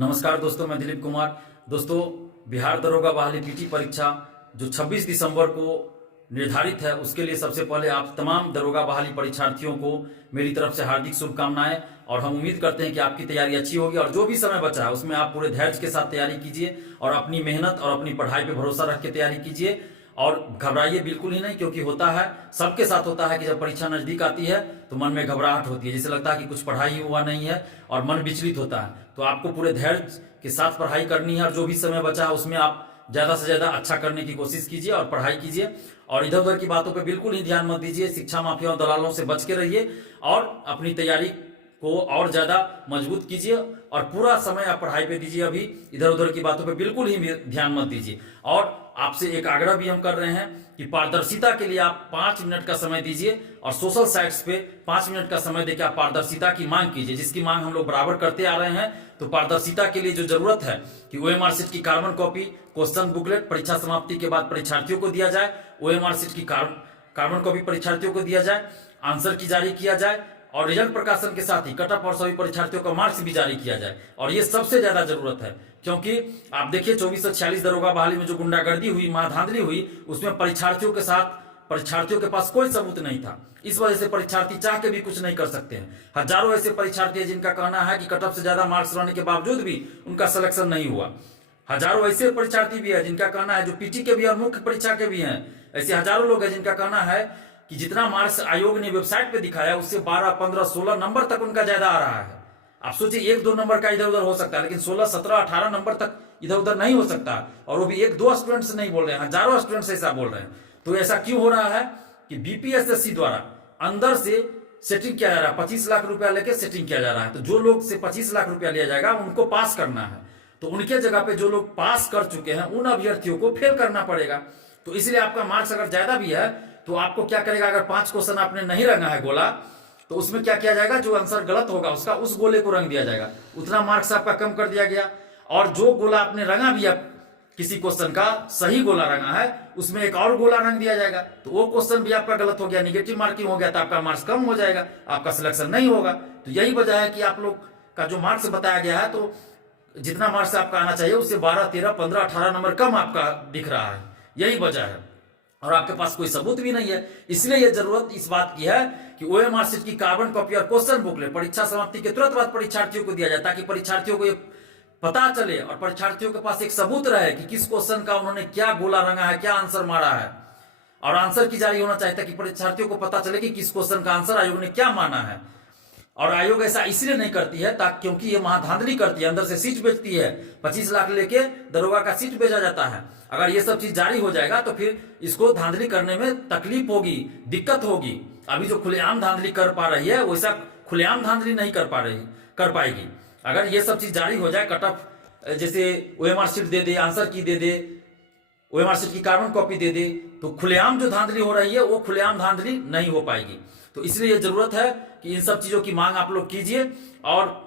नमस्कार दोस्तों, मैं दिलीप कुमार। दोस्तों, बिहार दरोगा बहाली पीटी परीक्षा जो 26 दिसंबर को निर्धारित है, उसके लिए सबसे पहले आप तमाम दरोगा बहाली परीक्षार्थियों को मेरी तरफ से हार्दिक शुभकामनाएं। और हम उम्मीद करते हैं कि आपकी तैयारी अच्छी होगी और जो भी समय बचा है उसमें आप पूरे धैर्य के साथ तैयारी कीजिए और अपनी मेहनत और अपनी पढ़ाई पर भरोसा रख के तैयारी कीजिए। और घबराइए बिल्कुल ही नहीं, क्योंकि होता है, सबके साथ होता है कि जब परीक्षा नजदीक आती है तो मन में घबराहट होती है, जैसे लगता है कि कुछ पढ़ाई हुआ नहीं है और मन विचलित होता है। तो आपको पूरे धैर्य के साथ पढ़ाई करनी है और जो भी समय बचा है उसमें आप ज्यादा से ज्यादा अच्छा करने की कोशिश कीजिए और पढ़ाई कीजिए। और इधर उधर की बातों पर बिल्कुल ही ध्यान मत दीजिए, शिक्षा माफियाओं दलालों से बच के रहिए और अपनी तैयारी को और ज्यादा मजबूत कीजिए और पूरा समय आप पढ़ाई पे दीजिए। अभी इधर उधर की बातों पे बिल्कुल ही ध्यान मत दीजिए। और आपसे एक आग्रह भी हम कर रहे हैं कि पारदर्शिता के लिए आप 5 मिनट का समय दीजिए और सोशल साइट्स पे 5 मिनट का समय देकर आप पारदर्शिता की मांग कीजिए, जिसकी मांग हम लोग बराबर करते आ रहे हैं। तो पारदर्शिता के लिए जो जरूरत है कि ओएमआर शीट की कार्बन कॉपी, क्वेश्चन बुकलेट परीक्षा समाप्ति के बाद परीक्षार्थियों को दिया जाए, ओएमआर शीट की कार्बन कॉपी परीक्षार्थियों को दिया जाए, आंसर की जारी किया जाए और रिजल्ट प्रकाशन के साथ ही कट ऑफ और सभी परीक्षार्थियों का मार्क्स भी जारी किया जाए। और ये सबसे ज्यादा जरूरत है, क्योंकि आप देखिए 2446 दरोगा बहाली में जो गुंडागर्दी हुई, महाधांधली हुई, उसमें परीक्षार्थियों के पास कोई सबूत नहीं था। इस वजह से परीक्षार्थी चाह के भी कुछ नहीं कर सकते हैं। हजारों ऐसे परीक्षार्थी हैं जिनका कहना है कि कट ऑफ से ज्यादा मार्क्स रहने के बावजूद भी उनका सिलेक्शन नहीं हुआ। हजारों ऐसे परीक्षार्थी भी है जिनका कहना है, जो पीटी के भी और मुख्य परीक्षा के भी हैं, ऐसे हजारों लोग हैं जिनका कहना है कि जितना मार्क्स आयोग ने वेबसाइट पे दिखाया उससे 12, 15, 16 नंबर तक उनका ज्यादा आ रहा है। आप सोचिए, 1-2 नंबर का इधर उधर हो सकता है, लेकिन 16, 17, 18 नंबर तक इधर उधर नहीं हो सकता। और वो भी 1-2 स्टूडेंट्स नहीं बोल रहे हैं, हजारों स्टूडेंट्स ऐसा बोल रहे हैं। तो ऐसा क्यों हो रहा है कि बीपीएसएससी द्वारा अंदर से सेटिंग किया जा रहा है, 25 लाख रुपया लेके सेटिंग किया जा रहा है। तो जो लोग से 25 लाख रुपया लिया जाएगा उनको पास करना है, तो उनके जगह पे जो लोग पास कर चुके हैं उन अभ्यर्थियों को फेल करना पड़ेगा। तो इसलिए आपका मार्क्स अगर ज्यादा भी है तो आपको क्या करेगा, अगर 5 क्वेश्चन आपने नहीं रंगा है गोला, तो उसमें क्या किया जाएगा, जो आंसर गलत होगा उसका उस गोले को रंग दिया जाएगा, उतना मार्क्स आपका कम कर दिया गया। और जो गोला आपने रंगा भी, आप किसी क्वेश्चन का सही गोला रंगा है, उसमें एक और गोला रंग दिया जाएगा, तो वो क्वेश्चन भी आपका गलत हो गया, निगेटिव मार्किंग हो गया, तो आपका मार्क्स कम हो जाएगा, आपका सिलेक्शन नहीं होगा। तो यही वजह है कि आप लोग का जो मार्क्स बताया गया है, तो जितना मार्क्स आपका आना चाहिए उससे 12, 13, 15, 18 नंबर कम आपका दिख रहा है। यही वजह है और आपके पास कोई सबूत भी नहीं है। इसलिए यह जरूरत इस बात की है कि ओएमआर शीट की कार्बन कॉपी और क्वेश्चन बुकलेट परीक्षा समाप्ति के तुरंत बाद परीक्षार्थियों को दिया जाए, ताकि परीक्षार्थियों को ये पता चले और परीक्षार्थियों के पास एक सबूत रहे कि किस क्वेश्चन का उन्होंने क्या गोला रंगा है, क्या आंसर मारा है। और आंसर की जारी होना चाहिए ताकि परीक्षार्थियों को पता चले कि किस क्वेश्चन का आंसर आयोग ने क्या माना है। और आयोग ऐसा इसलिए नहीं करती है ताकि, क्योंकि ये महाधांधली करती है, अंदर से सीट बेचती है, 25 लाख लेके दरोगा का सीट बेचा जाता है। अगर ये सब चीज जारी हो जाएगा तो फिर इसको धांधली करने में तकलीफ होगी, दिक्कत होगी। अभी जो खुलेआम धांधली कर पा रही है वैसा खुलेआम धांधली नहीं कर पाएगी। अगर ये सब चीज जारी हो जाए, कट ऑफ जैसे ओएमआर शीट दे दे, आंसर की दे दे, ओएमआर शीट की कार्बन कॉपी दे दे, तो खुलेआम जो धांधली हो रही है वो खुलेआम धांधली नहीं हो पाएगी। तो इसलिए जरूरत है कि इन सब चीजों की मांग आप लोग कीजिए और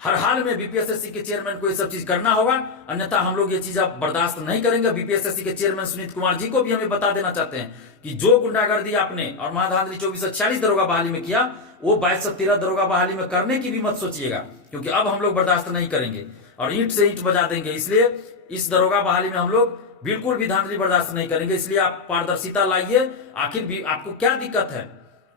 हर हाल में बीपीएसएससी के चेयरमैन को ये सब चीज करना होगा, अन्यथा हम लोग ये चीज अब बर्दाश्त नहीं करेंगे। बीपीएसएससी के चेयरमैन सुनीत कुमार जी को भी हमें बता देना चाहते हैं कि जो गुंडागर्दी आपने और महाधांधली 2446 दरोगा बहाली में किया, वो 2213 दरोगा बहाली में करने की भी मत सोचिएगा, क्योंकि अब हम लोग बर्दाश्त नहीं करेंगे और ईंट से ईंट बजा देंगे। इसलिए इस दरोगा बहाली में हम लोग बिल्कुल भी धांधली बर्दाश्त नहीं करेंगे। इसलिए आप पारदर्शिता लाइए। आखिर भी आपको क्या दिक्कत है,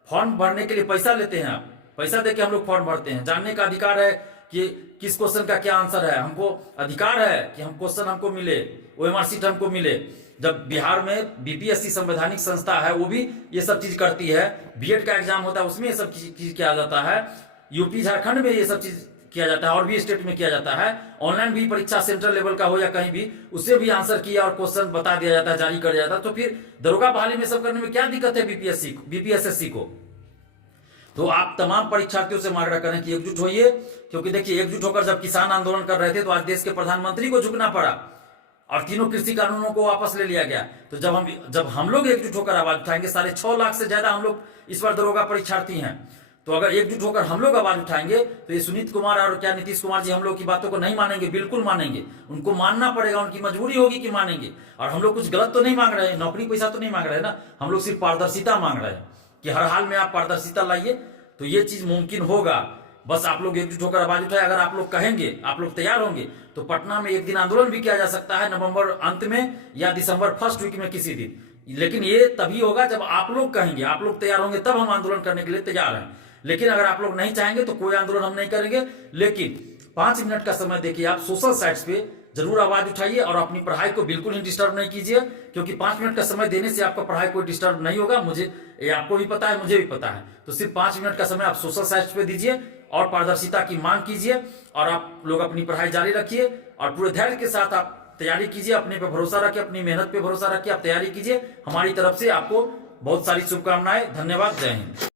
फॉर्म भरने के लिए पैसा लेते हैं, आप पैसा देके हम लोग फॉर्म भरते हैं। जानने का अधिकार है कि किस क्वेश्चन का क्या आंसर है, हमको अधिकार है कि हम क्वेश्चन हमको मिले, ओएमआर शीट हमको मिले। जब बिहार में बीपीएससी संवैधानिक संस्था है, वो भी ये सब चीज करती है। बीएड का एग्जाम होता है, उसमें ये सब चीज किया जाता है। यूपी झारखंड में ये सब चीज किया जाता है और भी स्टेट में किया जाता है। ऑनलाइन भी परीक्षा सेंट्रल लेवल का हो या कहीं भी, उससे भी आंसर किया और क्वेश्चन बता दिया जाता है, जारी कर दिया जाता है। तो फिर दरोगा बहाली में सब करने में क्या दिक्कत है बीपीएसएससी को। तो आप तमाम परीक्षार्थियों से आग्रह करें कि एकजुट होइए, क्योंकि देखिए, एकजुट होकर जब किसान आंदोलन कर रहे थे तो आज देश के प्रधानमंत्री को झुकना पड़ा और तीनों कृषि कानूनों को वापस ले लिया गया। तो जब हम लोग एकजुट होकर आवाज उठाएंगे, 6.5 लाख से ज्यादा हम लोग इस बार दरोगा परीक्षार्थी हैं, तो अगर एकजुट होकर हम लोग आवाज उठाएंगे तो ये सुनीत कुमार और क्या नीतीश कुमार जी हम लोग की बातों को नहीं मानेंगे, बिल्कुल मानेंगे। उनको मानना पड़ेगा, उनकी मजबूरी होगी कि मानेंगे। और हम लोग कुछ गलत तो नहीं मांग रहे हैं, नौकरी पैसा तो नहीं मांग रहे हैं ना, हम लोग सिर्फ पारदर्शिता मांग रहे हैं कि हर हाल में आप पारदर्शिता लाइए, तो ये चीज मुमकिन होगा बस आप लोग एकजुट होकर आवाज उठाए। अगर आप लोग कहेंगे, आप लोग तैयार होंगे, तो पटना में एक दिन आंदोलन भी किया जा सकता है, नवंबर अंत में या दिसंबर फर्स्ट वीक में किसी दिन। लेकिन ये तभी होगा जब आप लोग कहेंगे, आप लोग तैयार होंगे, तब हम आंदोलन करने के लिए तैयार हैं। लेकिन अगर आप लोग नहीं चाहेंगे तो कोई आंदोलन हम नहीं करेंगे। लेकिन 5 मिनट का समय देखिए, आप सोशल साइट्स पे जरूर आवाज उठाइए और अपनी पढ़ाई को बिल्कुल ही डिस्टर्ब नहीं कीजिए, क्योंकि 5 मिनट का समय देने से आपका पढ़ाई कोई डिस्टर्ब नहीं होगा। मुझे ये आपको भी पता है, मुझे भी पता है। तो सिर्फ 5 मिनट का समय आप सोशल साइट्स पे दीजिए और पारदर्शिता की मांग कीजिए, और आप लोग अपनी पढ़ाई जारी रखिए और पूरे धैर्य के साथ आप तैयारी कीजिए। अपने पे भरोसा रखिए, अपनी मेहनत पे भरोसा रखिए, आप तैयारी कीजिए। हमारी तरफ से आपको बहुत सारी शुभकामनाएं। धन्यवाद। जय हिंद।